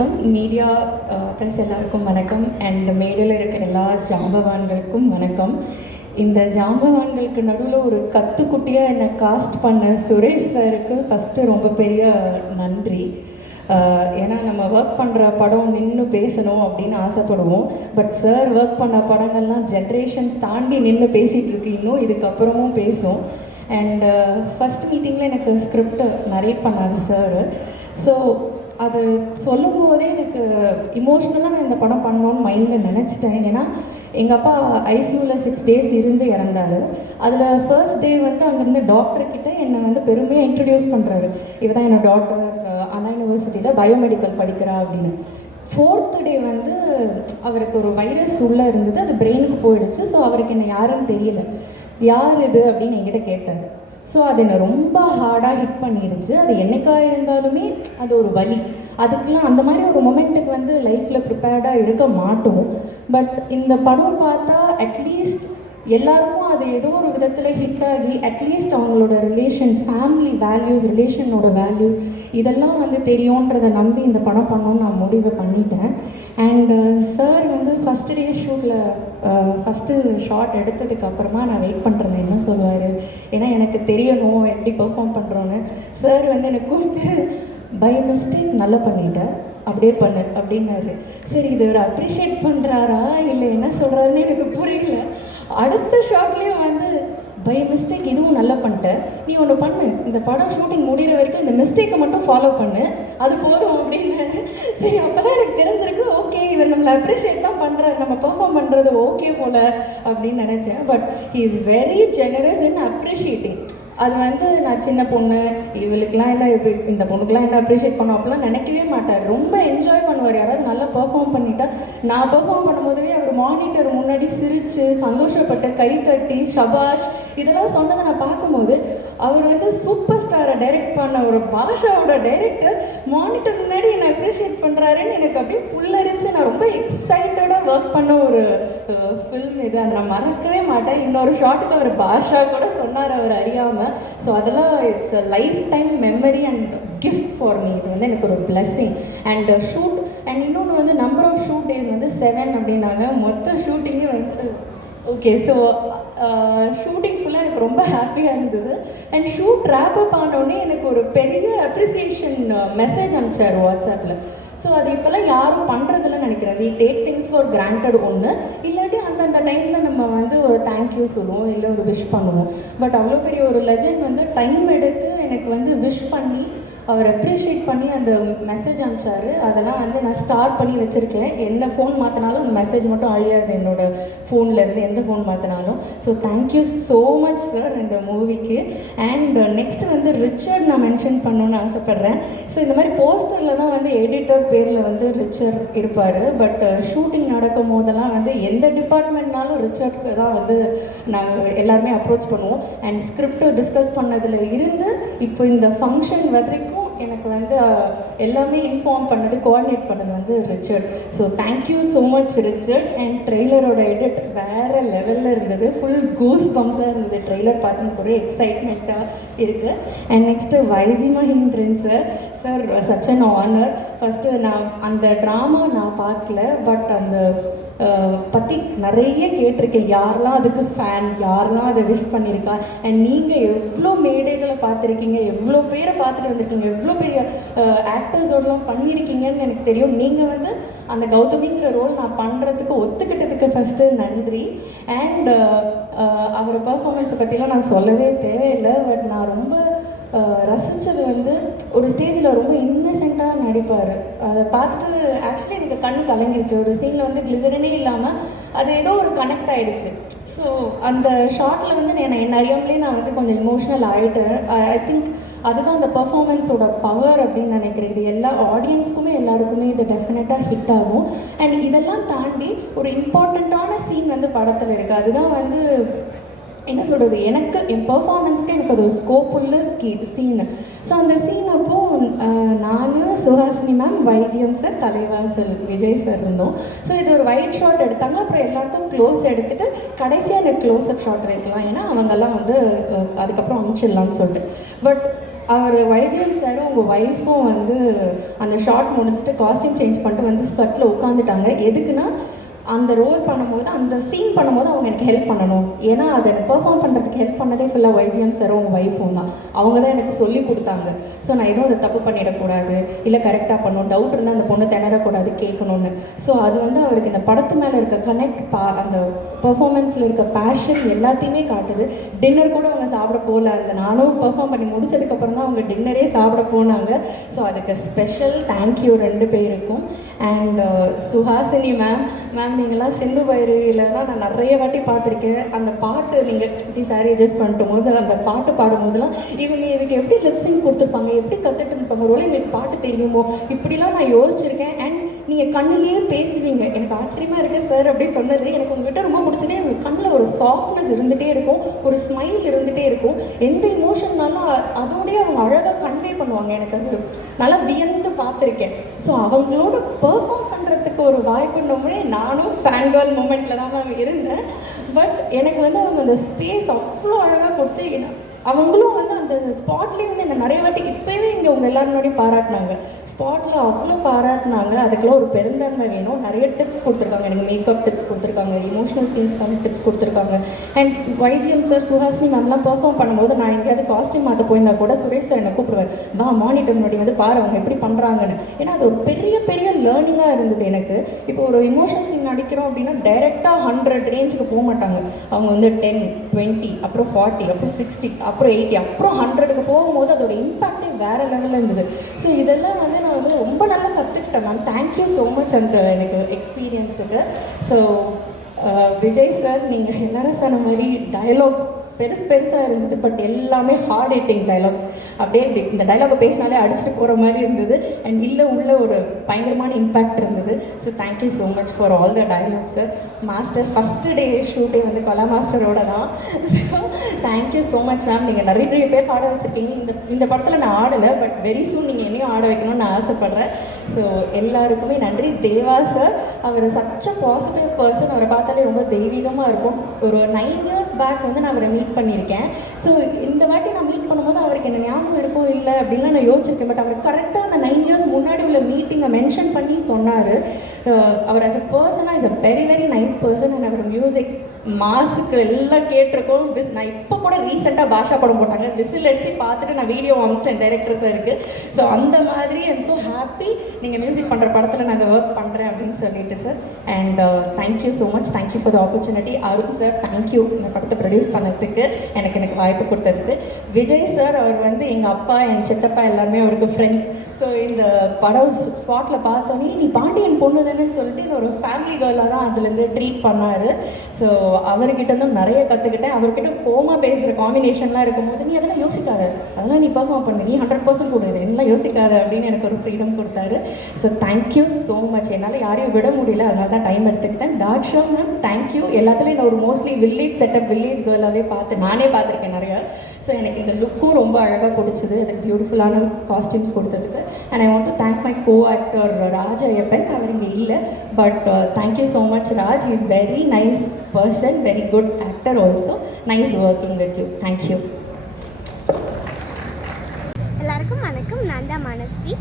வணக்கம் media press எல்லாருக்கும் வணக்கம் அண்ட் மேடையில் இருக்கிற எல்லா ஜாம்பவான்களுக்கும் வணக்கம். இந்த ஜாம்பவான்களுக்கு நடுவில் ஒரு கத்துக்குட்டியாக என்னை காஸ்ட் பண்ண சுரேஷ் சாருக்கு ஃபஸ்ட்டு ரொம்ப பெரிய நன்றி. ஏன்னா நம்ம ஒர்க் பண்ணுற படம் நின்று பேசணும் அப்படின்னு ஆசைப்படுவோம். பட் சார் ஒர்க் பண்ண படங்கள்லாம் ஜென்ரேஷன்ஸ் தாண்டி நின்று பேசிகிட்டு இருக்கு, இன்னும் இதுக்கப்புறமும் பேசும். அண்ட் ஃபஸ்ட் மீட்டிங்கில் எனக்கு ஸ்கிரிப்ட் நரேட் பண்ணார் சார். ஸோ அது சொல்லும் போதே எனக்கு இமோஷ்னலாக நான் இந்த படம் பண்ணணுன்னு மைண்டில் நினச்சிட்டேன். ஏன்னா எங்கள் அப்பா ஐசியூவில் 6 days இருந்து இறந்தார். அதில் ஃபர்ஸ்ட் டே வந்து அங்கேருந்து டாக்டர்கிட்ட என்னை வந்து பெருமையாக இன்ட்ரடியூஸ் பண்ணுறாரு. இவ தான் என்னோட டாக்டர், அண்ணா யூனிவர்சிட்டியில் பயோமெடிக்கல் படிக்கிறா அப்படின்னு. 4th day வந்து அவருக்கு ஒரு வைரஸ் உள்ளே இருந்தது, அது பிரெயினுக்கு போயிடுச்சு. ஸோ அவருக்கு என்ன யாருன்னு தெரியல. யார் இது அப்படின்னு என்கிட்ட கேட்டார். ஸோ அது என்னை ரொம்ப ஹார்டாக ஹிட் பண்ணிடுச்சு. அது என்னைக்காக இருந்தாலுமே அது ஒரு வலி. அதுக்கெலாம் அந்த மாதிரி ஒரு மொமெண்ட்டுக்கு வந்து லைஃப்பில் ப்ரிப்பேர்டாக இருக்க மாட்டோம். பட் இந்த படம் பார்த்தா அட்லீஸ்ட் எல்லாருக்கும் அது ஏதோ ஒரு விதத்தில் ஹிட் ஆகி அட்லீஸ்ட் அவங்களோட ரிலேஷன், ஃபேமிலி வேல்யூஸ், ரிலேஷனோட வேல்யூஸ் இதெல்லாம் வந்து தெரியுன்றதை நம்பி இந்த படம் பண்ணணும்னு நான் முடிவு பண்ணிட்டேன். அண்ட் சார் வந்து ஃபஸ்ட்டு டே ஷூட்டில் ஃபஸ்ட்டு ஷாட் எடுத்ததுக்கு அப்புறமா நான் வெயிட் பண்ணுறேன் என்ன சொல்லுவார், ஏன்னா எனக்கு தெரியணும் எப்படி பெர்ஃபார்ம் பண்ணுறோன்னு. சார் வந்து என்னை கூப்பிட்டு பை மிஸ்டேக் நல்லா பண்ணிட்டேன், அப்படியே பண்ணு அப்படின்னாரு. சரி, இது ஒரு அப்ரிஷியேட் பண்ணுறாரா இல்லை என்ன சொல்கிறாருன்னு எனக்கு புரியல. அடுத்த ஷாட்லேயும் வந்து பை மிஸ்டேக் இதுவும் நல்லா பண்ணிட்டேன், நீ ஒன்று பண்ணு, இந்த படம் ஷூட்டிங் முடிகிற வரைக்கும் இந்த மிஸ்டேக்கை மட்டும் ஃபாலோ பண்ணு, அது போதும் அப்படின்னாரு. சரி, அப்போ தான் எனக்கு தெரிஞ்சிருக்கு, ஓகே இவர் நம்மளை அப்ரிஷியேட் தான் பண்ணுறாரு, நம்ம பெர்ஃபார்ம் பண்ணுறது ஓகே போல் அப்படின்னு நினச்சேன். But he is very generous in appreciating. அது வந்து நான் சின்ன பொண்ணு, இவளுக்கெலாம் என்ன இந்த பொண்ணுக்கெலாம் என்ன அப்ரிஷியேட் பண்ணோம் அப்படிலாம் நினைக்கவே மாட்டார். ரொம்ப என்ஜாய் பண்ணுவார். யாராவது நல்லா பெர்ஃபார்ம் பண்ணிட்டா, நான் பெர்ஃபார்ம் பண்ணும்போதவே அவர் மானிட்டர் முன்னாடி சிரித்து சந்தோஷப்பட்டு கை தட்டி ஷபாஷ் இதெல்லாம் சொன்னதை நான் பார்க்கும்போது, அவர் வந்து சூப்பர் ஸ்டாரை டைரக்ட் பண்ண ஒரு பாஷாவோட டைரக்டர் மானிட்டர் முன்னாடி என்னை அப்ரிஷியேட் பண்ணுறாருன்னு எனக்கு அப்படியே புல்லரிச்சு நான் ரொம்ப எக்ஸைட்டடாக ஒர்க் பண்ண ஒரு ஃபில்ம் இது. அதை நான் மறக்கவே மாட்டேன். இன்னொரு ஷாட்டுக்கு அவர் பாஷா கூட சொன்னார் அவர் அறியாமல். ஸோ அதெல்லாம் it's a life time memory and gift for me. இது வந்து எனக்கு ஒரு பிளெஸ்ஸிங். அண்ட் ஷூட் அண்ட் இன்னொன்று வந்து நம்பர் ஆஃப் ஷூட் டேஸ் வந்து 7 அப்படின்னாங்க. மொத்த ஷூட்டிங்கே வந்து ஓகே. ஸோ ஷூட்டிங் ஃபுல்லாக எனக்கு ரொம்ப ஹாப்பியாக இருந்தது. அண்ட் ஷூட் ரேப் அப் ஆனோடனே எனக்கு ஒரு பெரிய அப்ரிசியேஷன் மெசேஜ் அனுப்பிச்சார் வாட்ஸ்அப்பில். ஸோ அது இப்போல்லாம் யாரும் பண்ணுறதில்லன்னு நினைக்கிறேன். We take things for granted ஒன்று, இல்லாட்டி அந்தந்த டைமில் நம்ம வந்து ஒரு தேங்க்யூ சொல்லுவோம், இல்லை ஒரு விஷ் பண்ணுவோம். பட் அவ்வளோ பெரிய ஒரு லெஜண்ட் வந்து டைம் எடுத்து எனக்கு வந்து விஷ் பண்ணி அவர் அப்ரிஷியேட் பண்ணி அந்த மெசேஜ் அனுப்பிச்சார். அதெல்லாம் வந்து நான் ஸ்டார் பண்ணி வச்சுருக்கேன். என்ன ஃபோன் மாற்றினாலும் அந்த மெசேஜ் மட்டும் அழியாது என்னோடய ஃபோன்லேருந்து, எந்த ஃபோன் மாற்றினாலும். So thank you so much sir இந்த மூவிக்கு. அண்ட் நெக்ஸ்ட் வந்து ரிச்சர்ட் நான் மென்ஷன் பண்ணணுன்னு ஆசைப்பட்றேன். ஸோ இந்த மாதிரி போஸ்டரில் தான் வந்து எடிட்டர் பேரில் வந்து ரிச்சர்ட் இருப்பார். பட் ஷூட்டிங் நடக்கும் போதெல்லாம் வந்து எந்த டிபார்ட்மெண்ட்னாலும் ரிச்சர்ட்க்கு தான் வந்து நாங்கள் எல்லாருமே அப்ரோச் பண்ணுவோம். அண்ட் ஸ்கிரிப்ட் டிஸ்கஸ் பண்ணதில் இருந்து இப்போ இந்த ஃபங்க்ஷன் வரைக்கும் எனக்கு வந்து எல்லாமே இன்ஃபார்ம் பண்ணது, கோஆர்டினேட் பண்ணது வந்து Richard. So thank you so much Richard. And ட்ரெய்லரோட எடிட் வேறு லெவலில் இருந்தது. ஃபுல் கூஸ் பம்ஸாக இருந்தது. ட்ரெய்லர் பார்த்து எனக்கு ஒரே எக்ஸைட்மெண்ட்டாக இருக்குது. And next YG Mahendran sir. Sir such an honour. First நான் அந்த ட்ராமா நான் பார்க்கல, பட் அந்த பற்றி நிறைய கேட்டிருக்கேன். யாரெல்லாம் அதுக்கு ஃபேன், யாரெல்லாம் அதை விஷ் பண்ணியிருக்கா. அண்ட் நீங்கள் எவ்வளோ மேடைகளை பார்த்துருக்கீங்க, எவ்வளோ பேரை பார்த்துட்டு வந்திருக்கீங்க, எவ்வளோ பெரிய ஆக்டர்ஸோடலாம் பண்ணியிருக்கீங்கன்னு எனக்கு தெரியும். நீங்கள் வந்து அந்த கௌதமிங்கிற ரோல் நான் பண்ணுறதுக்கு ஒத்துக்கிட்டதுக்கு ஃபஸ்ட்டு நன்றி. அண்ட் அவர் பர்ஃபார்மன்ஸை பற்றிலாம் நான் சொல்லவே தேவையில்லை. பட் நான் ரொம்ப ரசித்தது வந்து ஒரு ஸ்டேஜில் ரொம்ப இன்னசென்ட்டாக நடிப்பார். அதை பார்த்துட்டு ஆக்சுவலி எனக்கு கண்ணு கலங்கிடுச்சு. ஒரு சீனில் வந்து கிளிசரனே இல்லாமல் அது ஏதோ ஒரு கனெக்ட் ஆகிடுச்சு. ஸோ அந்த ஷார்ட்டில் வந்து என்ன அறியாமலே நான் வந்து கொஞ்சம் இமோஷ்னல் ஆகிட்டேன். ஐ திங்க் அதுதான் அந்த பர்ஃபார்மன்ஸோட பவர் அப்படின்னு நினைக்கிறேன். இது எல்லா ஆடியன்ஸ்க்குமே எல்லாருக்குமே இது டெஃபினட்டாக ஹிட் ஆகும். அண்ட் இதெல்லாம் தாண்டி ஒரு இம்பார்ட்டண்ட்டான சீன் வந்து படத்தில் இருக்குது. அதுதான் வந்து என்ன சொல்கிறது, எனக்கு என் பர்ஃபார்மன்ஸ்க்கு எனக்கு அது ஒரு ஸ்கோப் உள்ள சீனு. ஸோ அந்த சீன் அப்போது நான், சுஹாசினி மேம், வைஜிஎம் சார், தலைவாசல் விஜய் சார் இருந்தோம். ஸோ இது ஒரு ஒயிட் ஷாட் எடுத்தாங்க. அப்புறம் எல்லாருக்கும் க்ளோஸ் எடுத்துகிட்டு கடைசியாக எனக்கு க்ளோஸ்அப் ஷாட் வைக்கலாம், ஏன்னா அவங்கெல்லாம் வந்து அதுக்கப்புறம் அனுப்பிச்சிடலான்னு சொல்லிட்டு. பட் அவர் வைஜெயம் சாரும் உங்கள் ஒய்ஃபும் வந்து அந்த ஷார்ட் முடிஞ்சிட்டு காஸ்டியூம் சேஞ்ச் பண்ணிட்டு வந்து செட்டில் உட்காந்துட்டாங்க. எதுக்குன்னா அந்த ரோல் பண்ணும்போது அந்த சீன் பண்ணும்போது அவங்க எனக்கு ஹெல்ப் பண்ணணும். ஏன்னா அதை எனக்கு பெர்ஃபார்ம் பண்ணுறதுக்கு ஹெல்ப் பண்ணதே ஃபுல்லாக வைஜிஎம் சாரும் உங்கள் ஒய்ஃபும் தான். அவங்க தான் எனக்கு சொல்லி கொடுத்தாங்க. ஸோ நான் எதுவும் அதை தப்பு பண்ணிடக்கூடாது, இல்லை கரெக்டாக பண்ணணும், டவுட் இருந்தால் அந்த பொண்ணு திணறக்கூடாது கேட்கணுன்னு. ஸோ அது வந்து அவருக்கு இந்த படத்து மேலே இருக்க கனெக்ட் அந்த பெர்ஃபார்மன்ஸில் இருக்க பேஷன் எல்லாத்தையுமே காட்டுது. டின்னர் கூட அவங்க சாப்பிட போகல, அந்த நானும் பெர்ஃபார்ம் பண்ணி முடிச்சதுக்கப்புறம் தான் அவங்க டின்னரே சாப்பிட போனாங்க. ஸோ அதுக்கு ஸ்பெஷல் தேங்க்யூ 2 பேருக்கும். அண்ட் சுஹாசினி மேம் நீங்களாம் சிந்து பைரவியிலலாம் நான் நிறைய வாட்டி பார்த்துருக்கேன். அந்த பாட்டு நீங்கள் இப்படி சாரி அட்ஜஸ்ட் பண்ணிட்டு போது அந்த பாட்டு பாடும்போதெல்லாம் இவங்க இதுக்கு எப்படி லிப்ஸிங் கொடுத்துருப்பாங்க, எப்படி கற்றுட்டு இருப்பாங்க, ஒரு எங்களுக்கு பாட்டு தெரியுமோ, இப்படிலாம் நான் யோசிச்சிருக்கேன். அண்ட் நீங்கள் கண்ணிலேயே பேசுவீங்க. எனக்கு ஆச்சரியமாக இருக்குது சார் அப்படி சொன்னது. எனக்கு உங்கள்கிட்ட ரொம்ப பிடிச்சதே உங்கள் கண்ணில் ஒரு சாஃப்ட்னஸ் இருந்துகிட்டே இருக்கும், ஒரு ஸ்மைல் இருந்துகிட்டே இருக்கும். எந்த இமோஷன்னாலும் அதோடய அவங்க அழகாக கன்வே பண்ணுவாங்க. எனக்கு அது நல்லா வியந்து பார்த்துருக்கேன். ஸோ அவங்களோட பெர்ஃபார்ம் பண்ணுறதுக்கு ஒரு வாய்ப்புன்னோமே நானும் ஃபேன் கேர்ள் மூமெண்ட்டில் தான் மேம் இருந்தேன். பட் எனக்கு வந்து அவங்க அந்த ஸ்பேஸ் அவ்வளோ அழகாக கொடுத்து அவங்களும் வந்து அந்த ஸ்பாட்லேயே வந்து என்ன நிறைய வாட்டி இப்போவே இங்கே உங்கள் எல்லாருனோடையும் பாராட்டினாங்க. ஸ்பாட்டில் அவ்வளோ பாராட்டினாங்க. அதுக்கெல்லாம் ஒரு பெருந்தன்மை வேணும். நிறைய டிப்ஸ் கொடுத்துருக்காங்க, எனக்கு மேக்கப் டிப்ஸ் கொடுத்துருக்காங்க, இமோஷனல் சீன்ஸ்க்கான டிப்ஸ் கொடுத்துருக்காங்க. அண்ட் வைஜிஎம் சார் சுஹாசினி மேம்லாம் பெர்ஃபார்ம் பண்ணும்போது நான் எங்கேயாவது காஸ்டியூம் மாற்ற போயிருந்தா கூட சுரேஷ் சார் என்னை கூப்பிடுவார், வா மானிட்டர் முன்னாடி வந்து பாரு அவங்க எப்படி பண்ணுறாங்கன்னு. ஏன்னா அது ஒரு பெரிய பெரிய லேர்னிங்காக இருந்தது எனக்கு. இப்போ ஒரு இமோஷனல் சீன் நடிக்கிறோம் அப்படின்னா டைரெக்டாக 100 ரேஞ்சுக்கு போக மாட்டாங்க. அவங்க வந்து 10, 20, அப்புறம் 40, அப்புறம் 60, அப்புறம் 80, அப்புறம் 100க்கு போகும்போது அதோட இம்பேக்டே வேறு லெவலில் இருந்தது. ஸோ இதெல்லாம் வந்து நான் வந்து ரொம்ப நல்லா கற்றுக்கிட்டேன் மேம். தேங்க்யூ ஸோ மச் அந்த எனக்கு எக்ஸ்பீரியன்ஸுக்கு. ஸோ விஜய் சார் நீங்கள் எல்லாரும் சொன்ன மாதிரி டயலாக்ஸ் பெருசாக இருந்தது. பட் எல்லாமே ஹார்ட் ஹிட்டிங் டைலாக்ஸ். அப்படியே இப்படி இந்த டைலாகை பேசினாலே அடிச்சுட்டு போகிற மாதிரி இருந்தது. அண்ட் உள்ள ஒரு பயங்கரமான இம்பேக்ட் இருந்தது. So thank you so much for all the dialogues sir. Master first day ஷூட்டே வந்து கலா மாஸ்டரோட தான். So thank you so much ma'am. நீங்கள் நிறைய பேர் ஆட வச்சுருக்கீங்க. இந்த படத்தில் நான் ஆடலை, பட் வெரி சூன் நீங்கள் என்னையும் ஆட வைக்கணும்னு நான் ஆசைப்பட்றேன். ஸோ எல்லாருக்குமே நன்றி. தேவா சார் அவர் சச் அ பாசிட்டிவ் பர்சன். அவரை பார்த்தாலே ரொம்ப தெய்வீகமாக இருக்கும். ஒரு 9 years பேக் வந்து நான் அவரை மீட் பண்ணியிருக்கேன். ஸோ இந்த வாட்டி நான் மீட் பண்ணும்போது அவருக்கு என்ன ஞாபகம் இருக்கோ இல்லை அப்படின்லாம் நான் யோசிச்சிருக்கேன். பட் அவர் கரெக்டாக அந்த 9 years முன்னாடி உள்ள மீட்டிங்கை மென்ஷன் பண்ணி சொன்னார். அவர் ஆஸ் அ பர்சனாக is a very very nice person. And அவர் மியூசிக் மாஸுக்கு எல்லாம் கேட்டிருக்கோம். நான் இப்போ கூட ரீசெண்டாக பாஷா படம் போட்டாங்க, விசில் அடித்து பார்த்துட்டு நான் வீடியோ அமிச்சேன் டைரக்டர் சாருக்கு. ஸோ அந்த மாதிரி ஐம் ஸோ ஹாப்பி நீங்கள் மியூசிக் பண்ணுற படத்தில் நாங்கள் ஒர்க் பண்ணுறேன் அப்படின்னு சொல்லிட்டு sir. And thank you so much. Thank you for the opportunity. Arun sir thank you இந்த படத்தை ப்ரொடியூஸ் பண்ணதுக்கு, எனக்கு வாய்ப்பு கொடுத்ததுக்கு. விஜய் சார் அவர் வந்து எங்கள் அப்பா என் சித்தப்பா எல்லாருமே அவருக்கு ஃப்ரெண்ட்ஸ். ஸோ இந்த படம் ஸ்பாட்டில் பார்த்தோன்னே நீ பாண்டியன் பொண்ணு தானேன்னு சொல்லிட்டு ஒரு ஃபேமிலி கேர்லாக தான் அதுலேருந்து ட்ரீட் பண்ணார். ஸோ அவர்கிட்ட இருந்தும் நிறைய கற்றுக்கிட்டேன். அவர்கிட்ட கோமா பேசுகிற காம்பினேஷன்லாம் இருக்கும்போது நீ அதெல்லாம் யோசிக்காத, அதெல்லாம் நீ பெர்ஃபார்ம் பண்ணு, நீ 100% கொடுக்குது, எல்லாம் யோசிக்காத அப்படின்னு எனக்கு ஒரு ஃப்ரீடம் கொடுத்தாரு. So thank you so much. என்னால் யாரையும் விட முடியல, அதனால தான் டைம் எடுத்துக்கிட்டேன். டாக்ஷா மேம் தேங்க்யூ. எல்லாத்துலேயும் நான் ஒரு மோஸ்ட்லி வில்லேஜ் செட்டப், வில்லேஜ் கேர்லாகவே நானே பார்த்துருக்கேன் நிறையா. ஸோ எனக்கு இந்த லுக்கும் ரொம்ப அழகாக பிடிச்சிது, அதுக்கு பியூட்டிஃபுல்லான காஸ்டியூம்ஸ் கொடுத்ததுக்கு. And I want to thank my co actor Raj Iyappan. அவர் இங்கே இல்லை, but thank you so much Raj. Is very nice person, very good actor also. Nice working with you. Thank you. எல்லாருக்கும் வணக்கம். நான் தான் மனஸ்வி.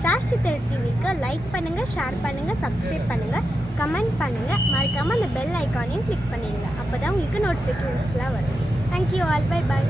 ஃப்ளாஷ் டிவிக்கு லைக் பண்ணுங்கள், ஷேர் பண்ணுங்கள், சப்ஸ்கிரைப் பண்ணுங்கள், கமெண்ட் பண்ணுங்கள். மறக்காமல் அந்த பெல் ஐக்கானையும் கிளிக் பண்ணிடுங்க. அப்போ தான் உங்களுக்கு நோட்டிஃபிகேஷன்ஸ்லாம் வரும். Thank you all. Bye bye.